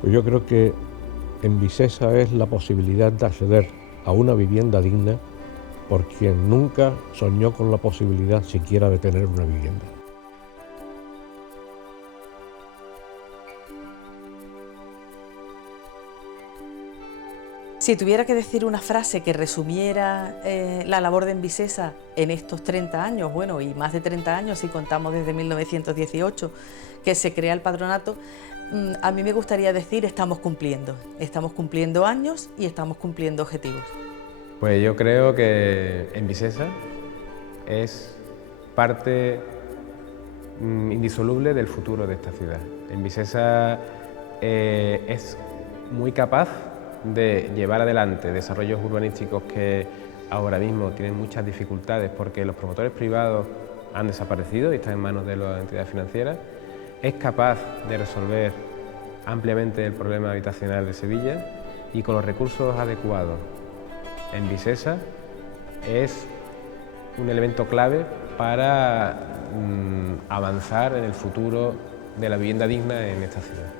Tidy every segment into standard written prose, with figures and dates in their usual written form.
Pues yo creo que en Vicesa es la posibilidad de acceder a una vivienda digna por quien nunca soñó con la posibilidad siquiera de tener una vivienda. Si tuviera que decir una frase que resumiera la labor de Envisesa en estos 30 años, bueno, y más de 30 años si contamos desde 1918 que se crea el patronato, a mí me gustaría decir estamos cumpliendo años y estamos cumpliendo objetivos. Pues yo creo que Envisesa es parte indisoluble del futuro de esta ciudad. Envisesa es muy capaz de llevar adelante desarrollos urbanísticos que ahora mismo tienen muchas dificultades porque los promotores privados han desaparecido y están en manos de las entidades financieras. Es capaz de resolver ampliamente el problema habitacional de Sevilla y con los recursos adecuados. Envisesa es un elemento clave para avanzar en el futuro de la vivienda digna en esta ciudad.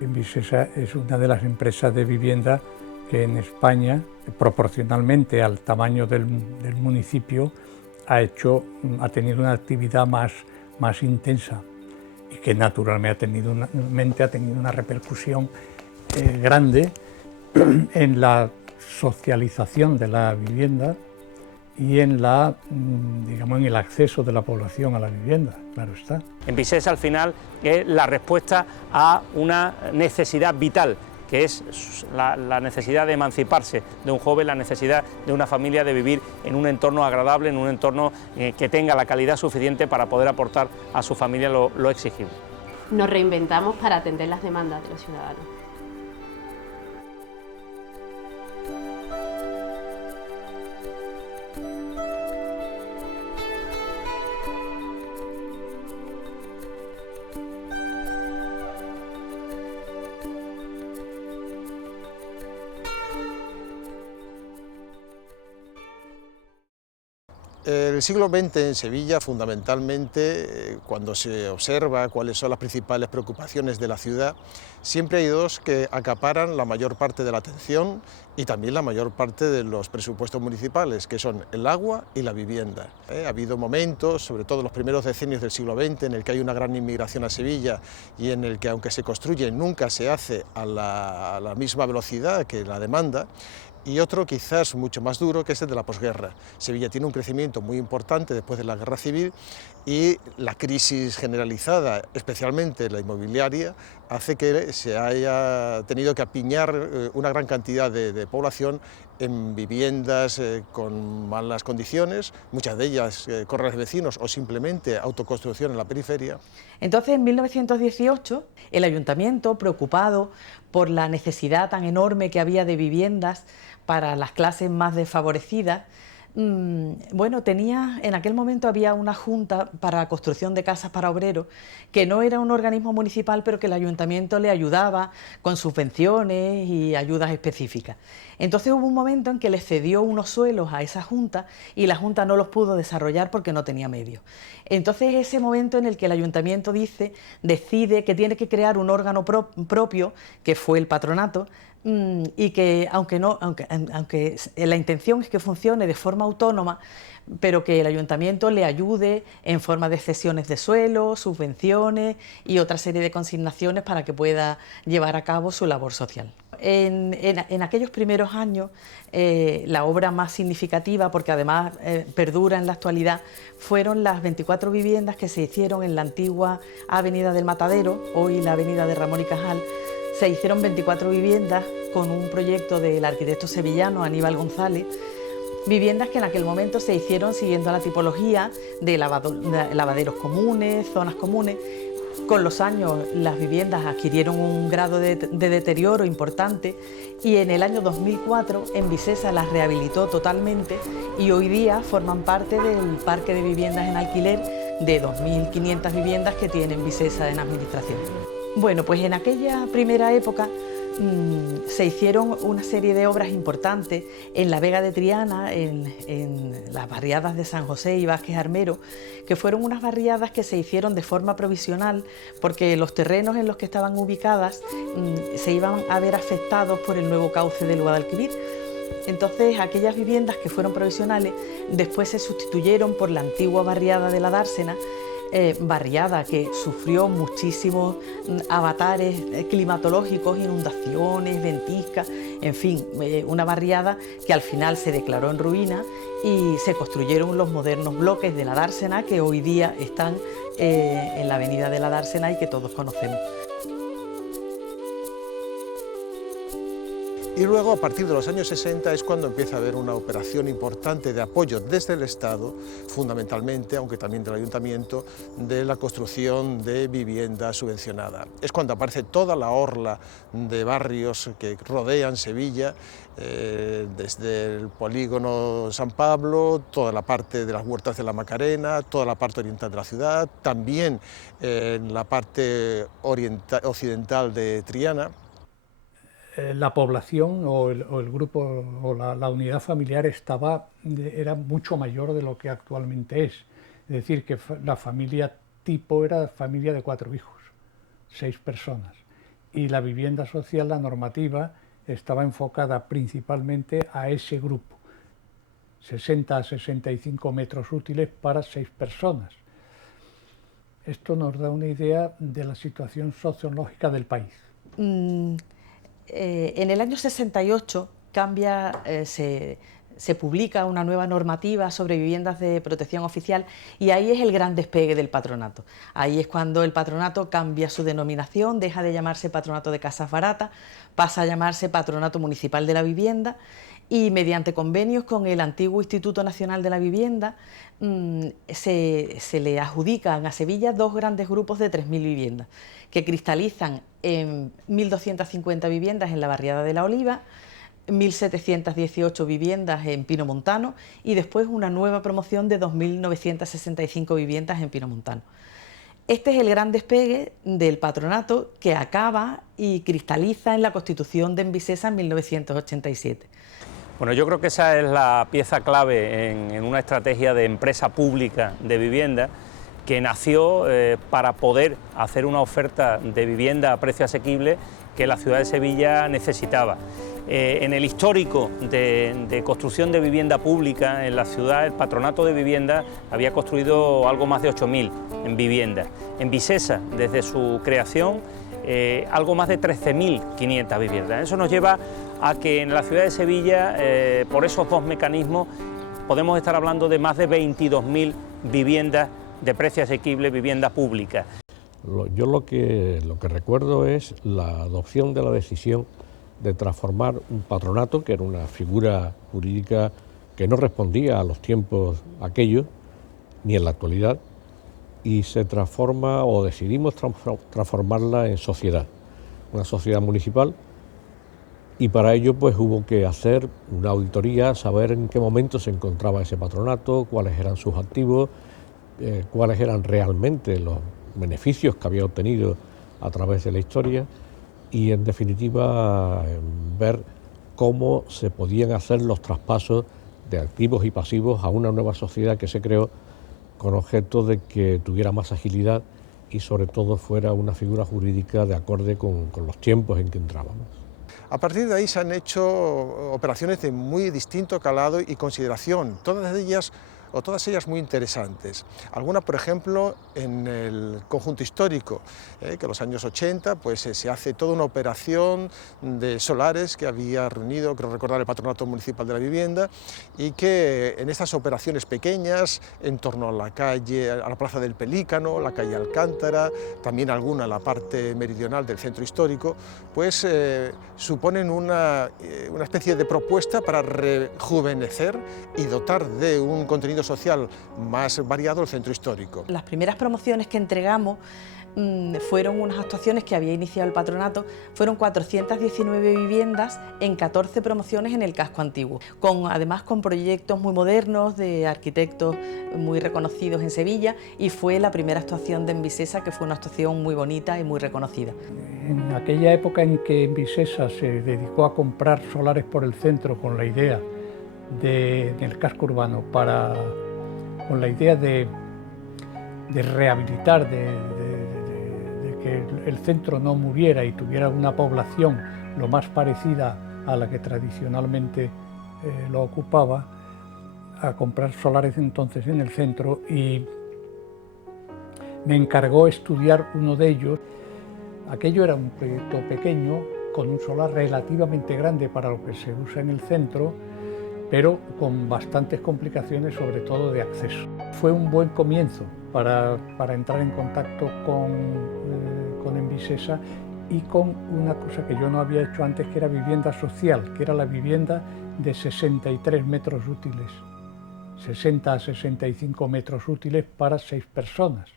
Envisesa es una de las empresas de vivienda que en España, proporcionalmente al tamaño del municipio, ha tenido una actividad más intensa y que naturalmente ha tenido una repercusión grande en la socialización de la vivienda y en el acceso de la población a la vivienda, claro está. Envisesa al final es la respuesta a una necesidad vital, que es la necesidad de emanciparse de un joven, la necesidad de una familia de vivir en un entorno agradable, en un entorno que tenga la calidad suficiente para poder aportar a su familia lo exigible. Nos reinventamos para atender las demandas de los ciudadanos. El siglo XX en Sevilla, fundamentalmente, cuando se observa cuáles son las principales preocupaciones de la ciudad, siempre hay dos que acaparan la mayor parte de la atención y también la mayor parte de los presupuestos municipales, que son el agua y la vivienda. Ha habido momentos, sobre todo en los primeros decenios del siglo XX, en el que hay una gran inmigración a Sevilla y en el que, aunque se construye, nunca se hace a la misma velocidad que la demanda. Y otro quizás mucho más duro, que es el de la posguerra. Sevilla tiene un crecimiento muy importante después de la guerra civil y la crisis generalizada, especialmente la inmobiliaria, hace que se haya tenido que apiñar una gran cantidad de población en viviendas con malas condiciones, muchas de ellas corrales de vecinos o simplemente autoconstrucción en la periferia. Entonces, en 1918, el ayuntamiento, preocupado por la necesidad tan enorme que había de viviendas para las clases más desfavorecidas, bueno, en aquel momento había una junta para la construcción de casas para obreros, que no era un organismo municipal, pero que el ayuntamiento le ayudaba con subvenciones y ayudas específicas. Entonces hubo un momento en que le cedió unos suelos a esa junta y la junta no los pudo desarrollar porque no tenía medios. Entonces es ese momento en el que el ayuntamiento decide que tiene que crear un órgano propio, que fue el patronato, y que aunque la intención es que funcione de forma autónoma, pero que el ayuntamiento le ayude en forma de cesiones de suelo, subvenciones y otra serie de consignaciones para que pueda llevar a cabo su labor social. En aquellos primeros años, la obra más significativa, porque además perdura en la actualidad, fueron las 24 viviendas que se hicieron en la antigua Avenida del Matadero, hoy la Avenida de Ramón y Cajal. Se hicieron 24 viviendas con un proyecto del arquitecto sevillano Aníbal González, viviendas que en aquel momento se hicieron siguiendo la tipología de lavaderos comunes, zonas comunes. Con los años las viviendas adquirieron un grado de deterioro importante y en el año 2004 Envisesa las rehabilitó totalmente y hoy día forman parte del parque de viviendas en alquiler de 2.500 viviendas que tiene Envisesa en administración. Bueno, pues en aquella primera época se hicieron una serie de obras importantes en la Vega de Triana, en las barriadas de San José y Vázquez Armero, que fueron unas barriadas que se hicieron de forma provisional porque los terrenos en los que estaban ubicadas se iban a ver afectados por el nuevo cauce del Guadalquivir. Entonces, aquellas viviendas que fueron provisionales después se sustituyeron por la antigua barriada de la Dársena, barriada que sufrió muchísimos avatares climatológicos, inundaciones, ventiscas, en fin, una barriada que al final se declaró en ruina y se construyeron los modernos bloques de la Dársena que hoy día están en la avenida de la Dársena y que todos conocemos. Y luego, a partir de los años 60, es cuando empieza a haber una operación importante de apoyo desde el Estado, fundamentalmente, aunque también del Ayuntamiento, de la construcción de vivienda subvencionada. Es cuando aparece toda la orla de barrios que rodean Sevilla, desde el polígono San Pablo, toda la parte de las Huertas de la Macarena, toda la parte oriental de la ciudad, también en la parte occidental de Triana. La población o el grupo o la unidad familiar era mucho mayor de lo que actualmente es. Es decir, que la familia tipo era familia de 4 hijos, 6 personas. Y la vivienda social, la normativa, estaba enfocada principalmente a ese grupo, 60 a 65 metros útiles para 6 personas. Esto nos da una idea de la situación sociológica del país. En el año 68 se publica una nueva normativa sobre viviendas de protección oficial y ahí es el gran despegue del patronato. Ahí es cuando el patronato cambia su denominación, deja de llamarse Patronato de Casas Baratas, pasa a llamarse Patronato Municipal de la Vivienda y mediante convenios con el antiguo Instituto Nacional de la Vivienda se le adjudican a Sevilla 2 grandes grupos de 3.000 viviendas que cristalizan en 1.250 viviendas en la barriada de la Oliva, 1.718 viviendas en Pino Montano y después una nueva promoción de 2.965 viviendas en Pino Montano. Este es el gran despegue del patronato que acaba y cristaliza en la Constitución de Envisesa en 1987. Bueno, yo creo que esa es la pieza clave en una estrategia de empresa pública de vivienda que nació para poder hacer una oferta de vivienda a precio asequible que la ciudad de Sevilla necesitaba. En el histórico de construcción de vivienda pública en la ciudad, el Patronato de Vivienda había construido algo más de 8.000 en viviendas. En Envisesa, desde su creación, algo más de 13.500 viviendas. Eso nos lleva a que en la ciudad de Sevilla, por esos 2 mecanismos, podemos estar hablando de más de 22.000 viviendas de precio asequible, vivienda pública. Yo lo que recuerdo es la adopción de la decisión de transformar un patronato, que era una figura jurídica que no respondía a los tiempos aquellos, ni en la actualidad, y se transforma, o decidimos transformarla en sociedad, una sociedad municipal, y para ello pues hubo que hacer una auditoría, saber en qué momento se encontraba ese patronato, cuáles eran sus activos, cuáles eran realmente los beneficios que había obtenido a través de la historia y en definitiva ver cómo se podían hacer los traspasos de activos y pasivos a una nueva sociedad que se creó con objeto de que tuviera más agilidad y sobre todo fuera una figura jurídica de acorde con los tiempos en que entrábamos. A partir de ahí se han hecho operaciones de muy distinto calado y consideración, todas ellas muy interesantes. Algunas, por ejemplo, en el conjunto histórico, que en los años 80 pues, se hace toda una operación de solares que había reunido, creo recordar, el Patronato Municipal de la Vivienda, y que en estas operaciones pequeñas, en torno a la calle, a la Plaza del Pelícano, la calle Alcántara, también alguna en la parte meridional del centro histórico, pues suponen una especie de propuesta para rejuvenecer y dotar de un contenido social más variado el centro histórico. Las primeras promociones que entregamos fueron unas actuaciones que había iniciado el patronato, fueron 419 viviendas en 14 promociones en el casco antiguo, además con proyectos muy modernos de arquitectos muy reconocidos en Sevilla, y fue la primera actuación de Envisesa, que fue una actuación muy bonita y muy reconocida. En aquella época en que Envisesa se dedicó a comprar solares por el centro con la idea del casco urbano, con la idea de rehabilitar, de que el centro no muriera y tuviera una población lo más parecida a la que tradicionalmente lo ocupaba, a comprar solares entonces en el centro, y me encargó estudiar uno de ellos. Aquello era un proyecto pequeño, con un solar relativamente grande para lo que se usa en el centro, pero con bastantes complicaciones, sobre todo de acceso. Fue un buen comienzo para entrar en contacto con Envisesa y con una cosa que yo no había hecho antes, que era vivienda social, que era la vivienda de 63 metros útiles, 60 a 65 metros útiles para 6 personas.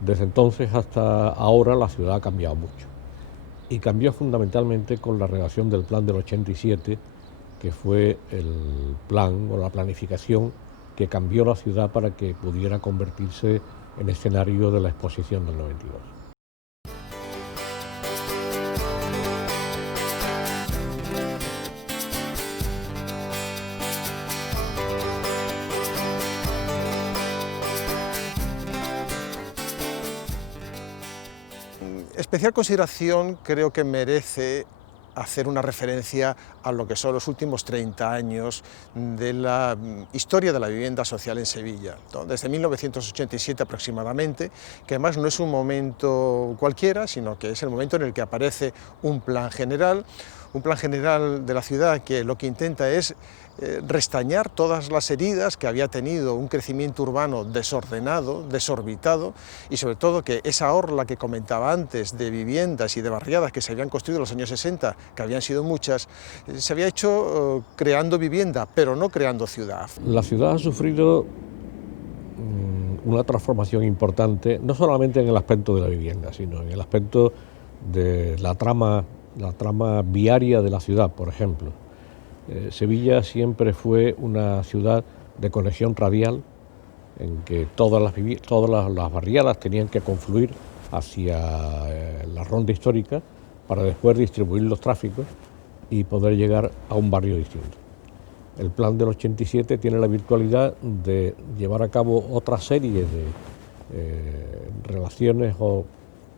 Desde entonces hasta ahora la ciudad ha cambiado mucho, y cambió fundamentalmente con la redacción del Plan del 87, que fue el plan o la planificación que cambió la ciudad para que pudiera convertirse en escenario de la exposición del 92. Especial consideración creo que merece hacer una referencia a lo que son los últimos 30 años de la historia de la vivienda social en Sevilla, ¿no? Desde 1987 aproximadamente, que además no es un momento cualquiera, sino que es el momento en el que aparece un plan general de la ciudad que lo que intenta es restañar todas las heridas que había tenido un crecimiento urbano desordenado, desorbitado, y sobre todo que esa orla que comentaba antes de viviendas y de barriadas que se habían construido en los años 60, que habían sido muchas, se había hecho creando vivienda, pero no creando ciudad. La ciudad ha sufrido una transformación importante, no solamente en el aspecto de la vivienda, sino en el aspecto de la trama viaria de la ciudad, por ejemplo. Sevilla siempre fue una ciudad de conexión radial, en que todas las barriadas tenían que confluir hacia la ronda histórica para después distribuir los tráficos y poder llegar a un barrio distinto. El plan del 87 tiene la virtualidad de llevar a cabo otra serie de relaciones o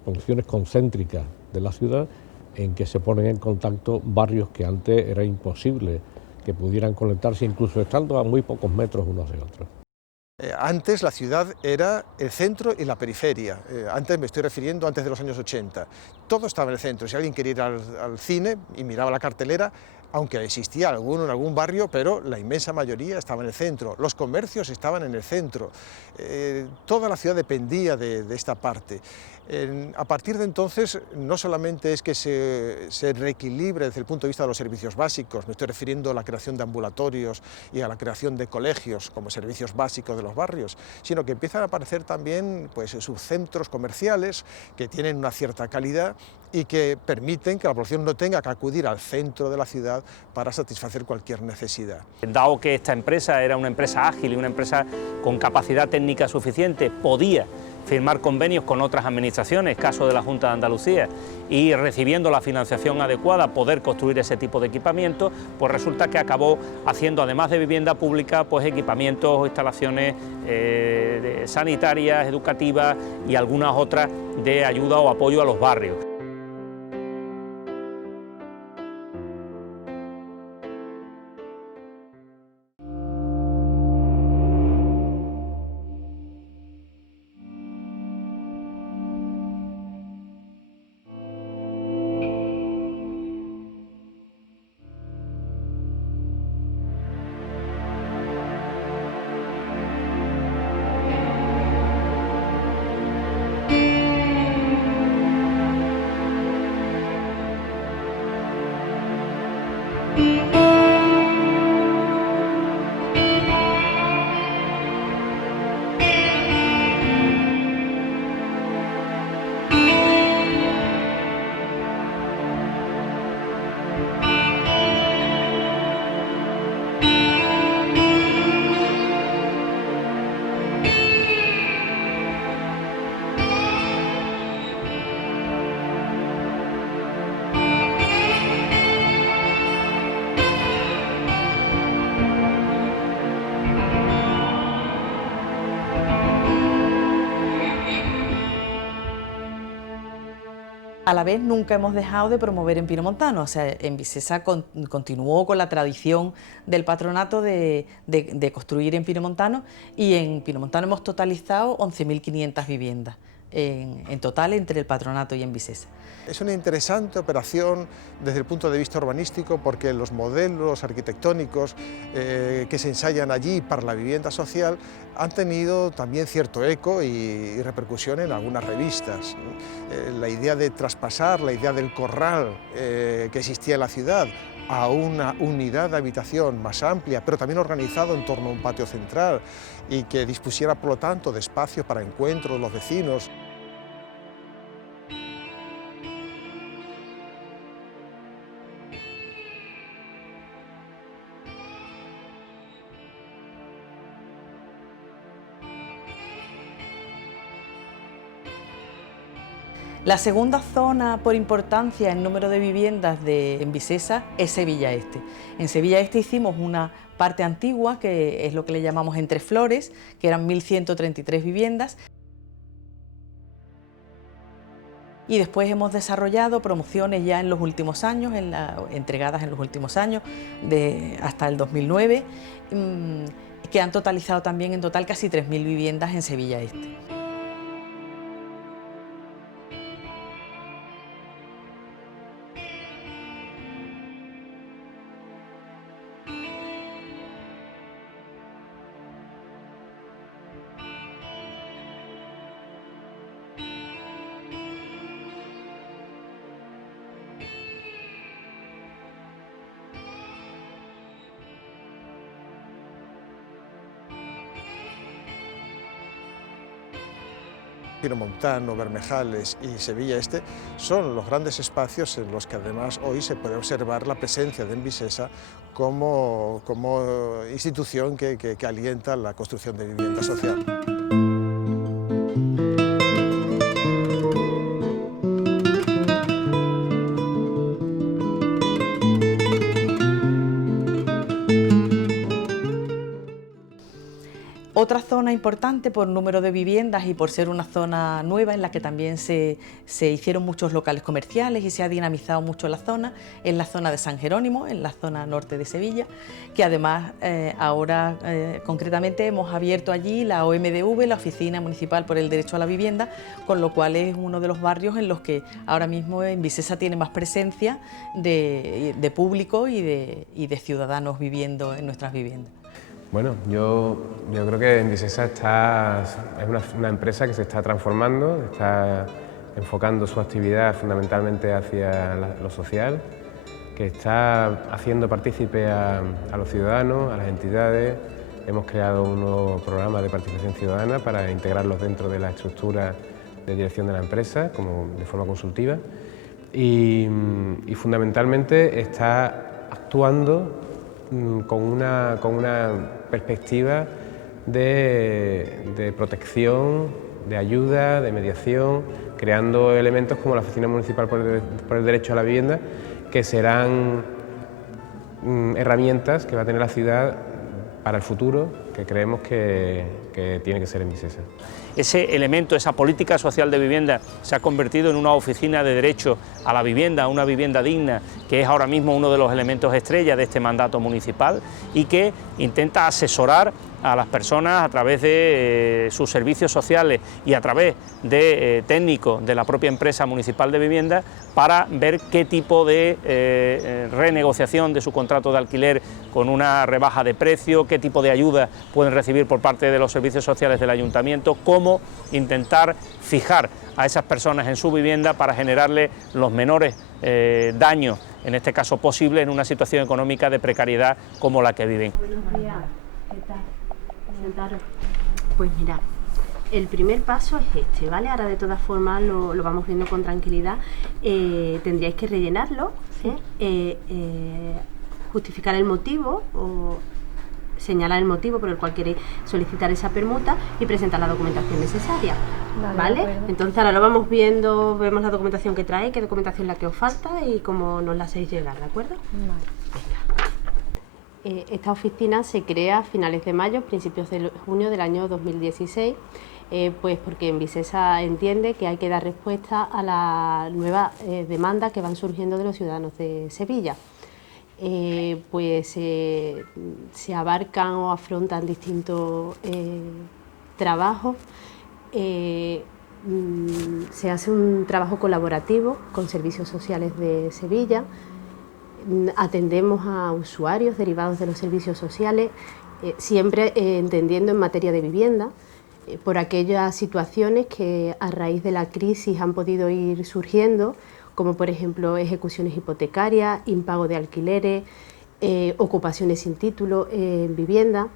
funciones concéntricas de la ciudad, en que se ponen en contacto barrios que antes era imposible que pudieran conectarse, incluso estando a muy pocos metros unos de otros. Antes la ciudad era el centro y la periferia. Antes me estoy refiriendo antes de los años 80. Todo estaba en el centro. Si alguien quería ir al cine y miraba la cartelera, aunque existía alguno en algún barrio, pero la inmensa mayoría estaba en el centro. Los comercios estaban en el centro. Toda la ciudad dependía de esta parte. A partir de entonces, no solamente es que se reequilibre desde el punto de vista de los servicios básicos, me estoy refiriendo a la creación de ambulatorios y a la creación de colegios como servicios básicos de los barrios, sino que empiezan a aparecer también subcentros comerciales que tienen una cierta calidad y que permiten que la población no tenga que acudir al centro de la ciudad para satisfacer cualquier necesidad. Dado que esta empresa era una empresa ágil y una empresa con capacidad técnica suficiente, podía firmar convenios con otras administraciones, caso de la Junta de Andalucía, y recibiendo la financiación adecuada poder construir ese tipo de equipamiento, pues resulta que acabó haciendo, además de vivienda pública, pues equipamientos o instalaciones sanitarias, educativas y algunas otras de ayuda o apoyo a los barrios. A la vez nunca hemos dejado de promover en Pinomontano, o sea, en Visesa continuó con la tradición del patronato de construir en Pinomontano, y en Pinomontano hemos totalizado 11.500 viviendas en total entre el patronato y en Visesa. Es una interesante operación desde el punto de vista urbanístico, porque los modelos arquitectónicos que se ensayan allí para la vivienda social han tenido también cierto eco y repercusión en algunas revistas. La idea de traspasar la idea del corral que existía en la ciudad a una unidad de habitación más amplia, pero también organizado en torno a un patio central y que dispusiera, por lo tanto, de espacios para encuentros de los vecinos. La segunda zona por importancia en número de viviendas en Visesa es Sevilla Este. En Sevilla Este hicimos una parte antigua, que es lo que le llamamos Entre Flores, que eran 1.133 viviendas. Y después hemos desarrollado promociones ya en los últimos años, entregadas en los últimos años, hasta el 2009, que han totalizado también en total casi 3.000 viviendas en Sevilla Este. Pinomontano, Bermejales y Sevilla Este son los grandes espacios en los que además hoy se puede observar la presencia de Envisesa como institución que alienta la construcción de vivienda social. Otra zona importante por número de viviendas y por ser una zona nueva en la que también se hicieron muchos locales comerciales y se ha dinamizado mucho la zona, es la zona de San Jerónimo, en la zona norte de Sevilla, que además ahora concretamente hemos abierto allí la OMDV, la Oficina Municipal por el Derecho a la Vivienda, con lo cual es uno de los barrios en los que ahora mismo en Visesa tiene más presencia de público y de ciudadanos viviendo en nuestras viviendas. Bueno, yo creo que Envisesa es una empresa que se está transformando, está enfocando su actividad fundamentalmente hacia lo social, que está haciendo partícipe a los ciudadanos, a las entidades. Hemos creado un nuevo programa de participación ciudadana para integrarlos dentro de la estructura de dirección de la empresa, de forma consultiva, y fundamentalmente está actuando con una perspectiva de protección, de ayuda, de mediación, creando elementos como la Oficina Municipal por el Derecho a la Vivienda, que serán herramientas que va a tener la ciudad para el futuro, que creemos que tiene que ser en Visesa. Ese elemento, esa política social de vivienda se ha convertido en una oficina de derecho a la vivienda, una vivienda digna, que es ahora mismo uno de los elementos estrella de este mandato municipal y que intenta asesorar a las personas a través de sus servicios sociales y a través de técnicos de la propia empresa municipal de vivienda para ver qué tipo de renegociación de su contrato de alquiler con una rebaja de precio, qué tipo de ayuda pueden recibir por parte de los servicios sociales del ayuntamiento, cómo intentar fijar a esas personas en su vivienda para generarle los menores daños, en este caso posible, en una situación económica de precariedad como la que viven. Buenos días, ¿qué tal? Sentaros. Pues mira, el primer paso es este, ¿vale? Ahora de todas formas lo vamos viendo con tranquilidad. Tendríais que rellenarlo, justificar el motivo o señalar el motivo por el cual queréis solicitar esa permuta y presentar la documentación necesaria, ¿vale? Entonces ahora lo vamos viendo, vemos la documentación que trae, qué documentación es la que os falta y cómo nos la hacéis llegar, ¿de acuerdo? Vale. Venga. Esta oficina se crea a finales de mayo, principios de junio del año 2016, pues porque Envisesa entiende que hay que dar respuesta a la nueva demanda que van surgiendo de los ciudadanos de Sevilla. Se abarcan o afrontan distintos trabajos. Se hace un trabajo colaborativo con servicios sociales de Sevilla. Atendemos a usuarios derivados de los servicios sociales, siempre entendiendo en materia de vivienda, por aquellas situaciones que a raíz de la crisis han podido ir surgiendo, como por ejemplo ejecuciones hipotecarias, impago de alquileres, ocupaciones sin título en vivienda.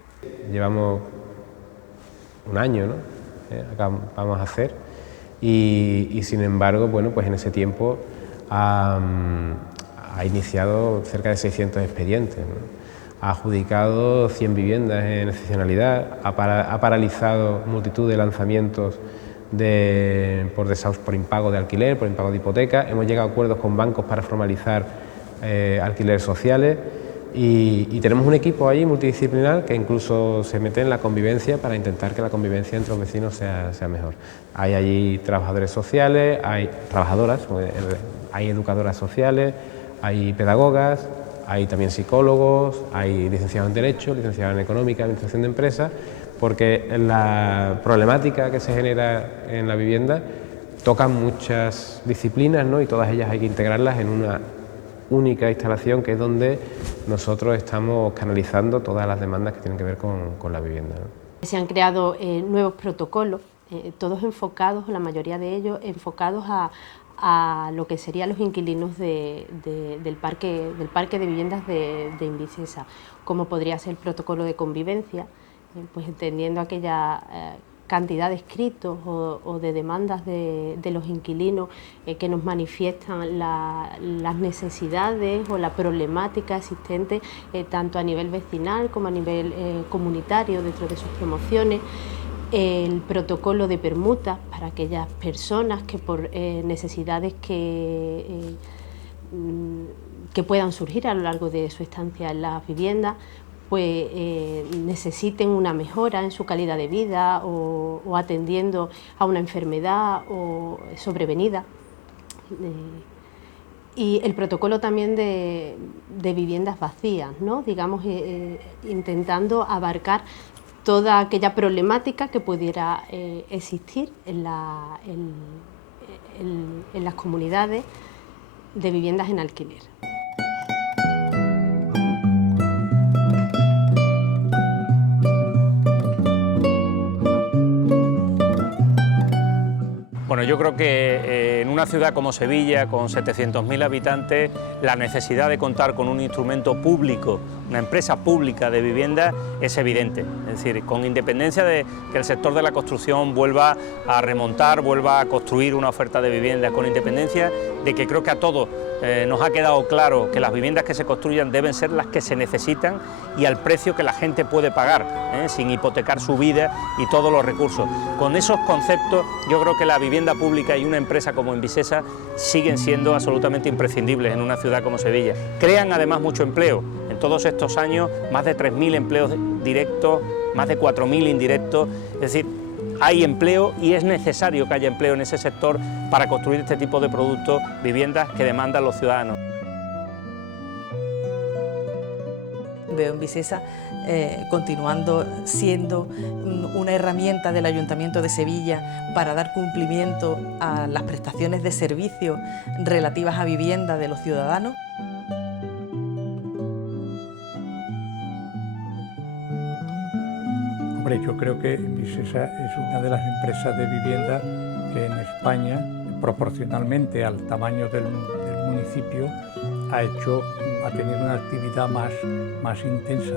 Llevamos un año, ¿no? Acá vamos a hacer y sin embargo, bueno, pues en ese tiempo ha iniciado cerca de 600 expedientes, ¿no? Ha adjudicado 100 viviendas en excepcionalidad, ha paralizado multitud de lanzamientos por desahucio, por impago de alquiler, por impago de hipoteca. Hemos llegado a acuerdos con bancos para formalizar alquileres sociales y tenemos un equipo allí multidisciplinar que incluso se mete en la convivencia para intentar que la convivencia entre los vecinos sea mejor. Hay allí trabajadores sociales, hay trabajadoras, hay educadoras sociales, hay pedagogas, hay también psicólogos, hay licenciados en Derecho, licenciados en Económica, Administración de Empresas, porque la problemática que se genera en la vivienda toca muchas disciplinas, ¿no? Y todas ellas hay que integrarlas en una única instalación, que es donde nosotros estamos canalizando todas las demandas que tienen que ver con la vivienda, ¿no? Se han creado nuevos protocolos, todos enfocados, la mayoría de ellos enfocados a lo que serían los inquilinos del parque de viviendas de Envisesa, como podría ser el protocolo de convivencia, pues entendiendo aquella cantidad de escritos o de demandas de los inquilinos que nos manifiestan las necesidades o la problemática existente tanto a nivel vecinal como a nivel comunitario dentro de sus promociones. El protocolo de permuta para aquellas personas que por necesidades que puedan surgir a lo largo de su estancia en las viviendas, pues necesiten una mejora en su calidad de vida o atendiendo a una enfermedad o sobrevenida. Y el protocolo también de viviendas vacías, ¿no? Digamos, intentando abarcar toda aquella problemática que pudiera existir en las comunidades de viviendas en alquiler. Bueno, yo creo que en una ciudad como Sevilla, con 700.000 habitantes, la necesidad de contar con un instrumento público, una empresa pública de vivienda, es evidente. Es decir, con independencia de que el sector de la construcción vuelva a remontar, vuelva a construir una oferta de vivienda, con independencia de que creo que a todos nos ha quedado claro que las viviendas que se construyan deben ser las que se necesitan y al precio que la gente puede pagar, sin hipotecar su vida y todos los recursos. Con esos conceptos yo creo que la vivienda pública y una empresa como Envisesa siguen siendo absolutamente imprescindibles en una ciudad como Sevilla. Crean además mucho empleo. En todos estos años más de 3.000 empleos directos, más de 4.000 indirectos, es decir, hay empleo y es necesario que haya empleo en ese sector para construir este tipo de productos, viviendas que demandan los ciudadanos. Veo Envisesa continuando siendo una herramienta del Ayuntamiento de Sevilla para dar cumplimiento a las prestaciones de servicios relativas a vivienda de los ciudadanos. Hombre, yo creo que Envisesa es una de las empresas de vivienda que en España, proporcionalmente al tamaño del municipio, ha tenido una actividad más intensa.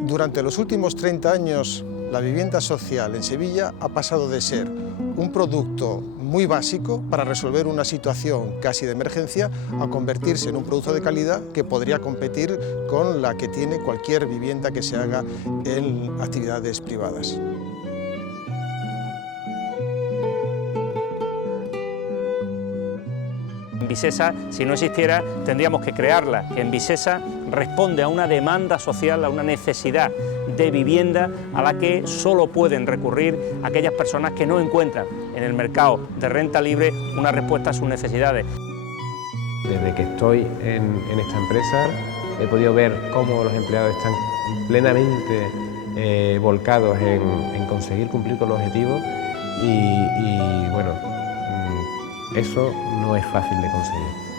Durante los últimos 30 años, la vivienda social en Sevilla ha pasado de ser un producto muy básico para resolver una situación casi de emergencia a convertirse en un producto de calidad que podría competir con la que tiene cualquier vivienda que se haga en actividades privadas. Visesa, si no existiera, tendríamos que crearla, que en Visesa responde a una demanda social, a una necesidad de vivienda a la que solo pueden recurrir aquellas personas que no encuentran en el mercado de renta libre una respuesta a sus necesidades. Desde que estoy en esta empresa he podido ver cómo los empleados están plenamente volcados en conseguir cumplir con los objetivos y bueno, eso no es fácil de conseguir.